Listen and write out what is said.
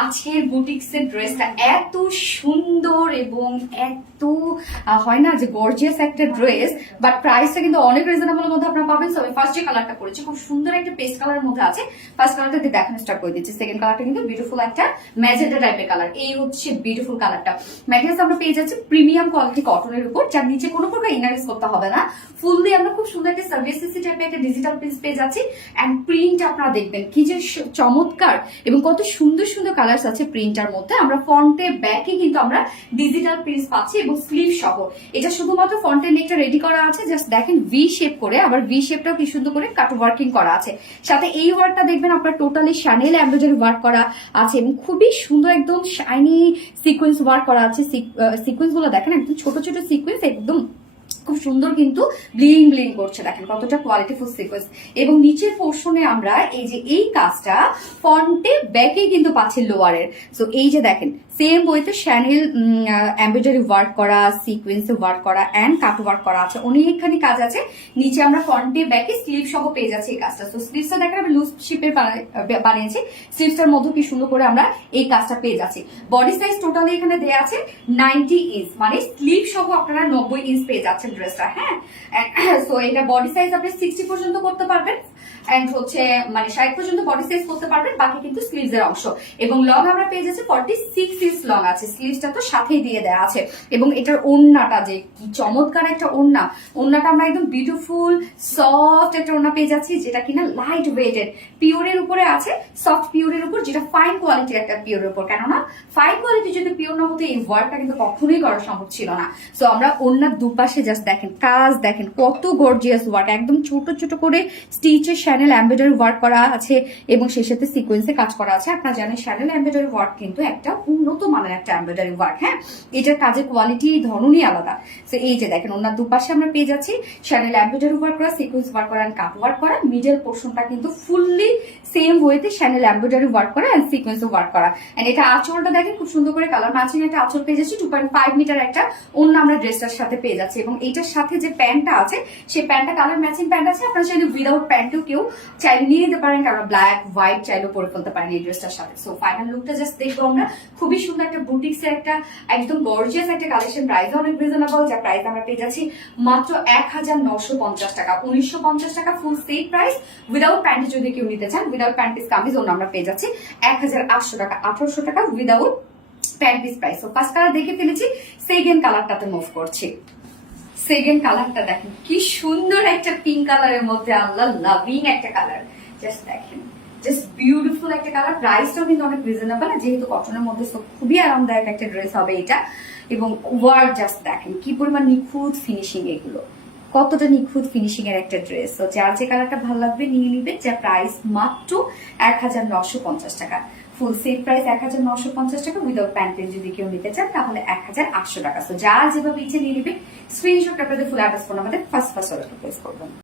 আজকের বুটিক্সের ড্রেসটা এত সুন্দর এবং এত হয় না যে গর্জিয়াস একটা ড্রেস, বাট প্রাইসটা কিন্তু অনেক রিজনেবল মধ্যে আপনারা পাবেন। সো আমি ফার্স্ট যে কালারটা পরেছি খুব সুন্দর একটা পেস্ট কালারের মধ্যে আছে। ফার্স্ট কালারটা দিয়ে দেখানো স্টার্ট করে দিচ্ছি। সেকেন্ড কালারটা কিন্তু বিউটিফুল একটা ম্যাজেন্টা টাইপের কালার। এই হচ্ছে বিউটিফুল কালারটা। ম্যাটেরিয়ালস আমরা পেয়ে যাচ্ছি প্রিমিয়াম কোয়ালিটি কটনের উপর, যার নিচে কোনো প্রকার ইনার ইউজ করতে হবে না। ফুল দিয়ে আমরা খুব সুন্দর একটা সার্ভিসিসি টাইপের একটা ডিজিটাল প্রিন্ট পেয়ে যাচ্ছি। এন্ড প্রিন্ট আপনারা দেখবেন কি যে চমৎকার এবং কত সুন্দর সুন্দর কালার্স আছে প্রিন্টার মধ্যে। আমরা ফ্রন্টে ব্যাকে কিন্তু আমরা ডিজিটাল প্রিন্ট পাচ্ছি এবং স্লিভ সহ। এটা শুধুমাত্র ফ্রন্টের নেকটা রেডি করা আছে, জাস্ট দেখেন ভি শেপ করে, আবার ভি শেপটাও কি সুন্দর করে কাট ওয়ার্কিং করা আছে। সাথে এই ওয়ার্কটা দেখবেন আপনার টোটালি শ্যানেল এমব্রয়ডারি ওয়ার্ক করা আছে এবং খুবই সুন্দর একদম শাইনি সিকোয়েন্স ওয়ার্ক করা আছে। সিকোয়েন্স গুলো দেখেন একদম ছোট ছোট সিকোয়েন্স, একদম খুব সুন্দর কিন্তু ব্লিং ব্লিং করছে। দেখেন কতটা কোয়ালিটিফুল সিকোয়েন্স। এবং নিচের পোর্শনে আমরা এই যে এই কাজটা ফ্রন্টে ব্যাকে কিন্তু পাচ্ছি লোয়ারের। সো এই যে দেখেন সেম বইতে শ্যানেল এমব্রয়ডারি ওয়ার্ক করা, সিকোয়েন্সে ওয়ার্ক করা এন্ড কাট ওয়ার্ক করা আছে। অনেকখানি কাজ আছে। নিচে আমরা ফ্রন্টে ব্যাকে স্লিভ সহ পেয়ে যাচ্ছি এই কাজটা। সো স্লিভসটা দেখেন আমি লুজ শিপের বানিয়েছি। স্লিভসটার মধ্যে কি সুন্দর করে আমরা এই কাজটা পেয়ে যাচ্ছি। বডি সাইজ টোটালি এখানে দেয়া আছে 90 ইঞ্চ, মানে স্লিভ সহ আপনারা 90 ইঞ্চ পেয়ে যাচ্ছেন ড্রেসটা। হ্যাঁ, সো এটা বডি সাইজ আপনি 60 পর্যন্ত করতে পারবেন এন্ড হচ্ছে মানে 60 পর্যন্ত বডি সাইজ করতে পারবেন, বাকি কিন্তু স্লিভস এর অংশ। এবং লং আমরা পেয়ে যাচ্ছি 46 ইঞ্চ লং আছে। স্লিভসটা তো সাথেই দিয়ে দেওয়া আছে। এবং এটার ওড়নাটা যে কি চমৎকার একটা ওড়না। ওড়নাটা আমরা একদম বিউটিফুল সফট একটা ওড়না পেয়ে যাচ্ছি, যেটা কিনা লাইট ওয়েটেড পিওরের উপরে আছে। সফট পিওরের উপর, যেটা ফাইন কোয়ালিটির একটা পিওরের উপর। কেননা ফাইন কোয়ালিটি যদি পিওর না হতো এই ওয়ার্কটা কিন্তু কখনোই করা সম্ভব ছিল না। সো আমরা ওড়নার দুপাশে জাস্ট দেখেন কাজ, দেখেন কত গর্জিয়াস ওয়ার্ক। একদম ছোট ছোট করে স্টিচের শ্যানেল এমব্রয়ডারি ওয়ার্ক করা আছে এবং সেই সাথে সিকোয়েন্সে কাজ করা আছে। আপনারা জানেন শ্যানেল এমব্রয়ডারি ওয়ার্ক কিন্তু একটা উন্নত মানের একটা এমব্রয়ডারি ওয়ার্ক। হ্যাঁ, এটার কাজের কোয়ালিটি ধরনই আলাদা। সো এই যে দেখেন ওনার দুপাশে আমরা পেয়ে যাচ্ছি শ্যানেল এমব্রয়ডারি ওয়ার্ক করা, সিকোয়েন্স ওয়ার্ক করা এন্ড কাট ওয়ার্ক করা। মিডল পোর্শনটা কিন্তু ফুললি সেম ওয়েতে শ্যানেল এমব্রয়ডারি ওয়ার্ক করা এন্ড সিকোয়েন্সে ওয়ার্ক করা। এন্ড এটা আঁচলটা দেখেন খুব সুন্দর করে কালার ম্যাচিং একটা আঁচল পেয়ে যাচ্ছি। 2.5 মিটার একটা ওড়না আমরা ড্রেসটার সাথে পেয়ে যাচ্ছি। এবং এইটার সাথে যে প্যান্টটা আছে সেই প্যান্টটা কালার ম্যাচিং প্যান্ট আছে। আপনারা চাইলে উইদাউট প্যান্টও কেউ চাইলে নিয়ে নিতে পারেন, কারণ ব্ল্যাক হোয়াইট চাইলেও পরে ফেলতে পারেন এই ড্রেসটার সাথে। সো ফাইনাল লুকটা জাস্ট দেখবো আমরা। খুবই সুন্দর একটা বুটিক্স এর একটা একদম গর্জিয়াস একটা কালেকশন। প্রাইস অনেক রিজনেবল, যা প্রাইস আমরা পেয়ে যাচ্ছি মাত্র 1950 টাকা। 1950 টাকা full set price. Without pant যদি কেউ নিতে চান, উইদাউট প্যান্ট পিস কামিজ ওনা আমরা পেয়ে যাচ্ছি 1800 টাকা। 1800 টাকা উইদাউট প্যান্ট পিস প্রাইস। তো ফার্স্ট কালার দেখে ফেলেছি, সেকেন্ড কালারটাতে মুভ করছি। সেকেন্ড কালারটা দেখেন কি সুন্দর একটা পিঙ্ক কালারের মধ্যে, আল্লাহ লাভিং একটা কালার। জাস্ট দেখেন জাস্ট বিউটিফুল একটা কালার। প্রাইসটাও কিন্তু অনেক রিজনেবল, যেহেতু কটনের মধ্যে খুবই আরামদায়ক একটা ড্রেস হবে এটা। এবং ওয়ার্ক জাস্ট দেখেন কি পরিমাণ নিখুঁত ফিনিশিং, এগুলো কতটা নিখুঁত ফিনিশিং এর একটা ড্রেস। তো যার যে কালারটা ভালো লাগবে নিয়ে নিবে। যা প্রাইস মাত্র 1950 টাকা। ফুল সেট প্রাইস 1950 টাকা। উইদাউট প্যান্ট যদি কেউ নিতে চান তাহলে 1800 টাকা। তো যার যেভাবে ইচ্ছে নিয়ে নিবে। স্ক্রিনশট আপনাদের ফুল অ্যাড্রেস ফোন আমাদের ফার্স্ট প্লেস করবেন।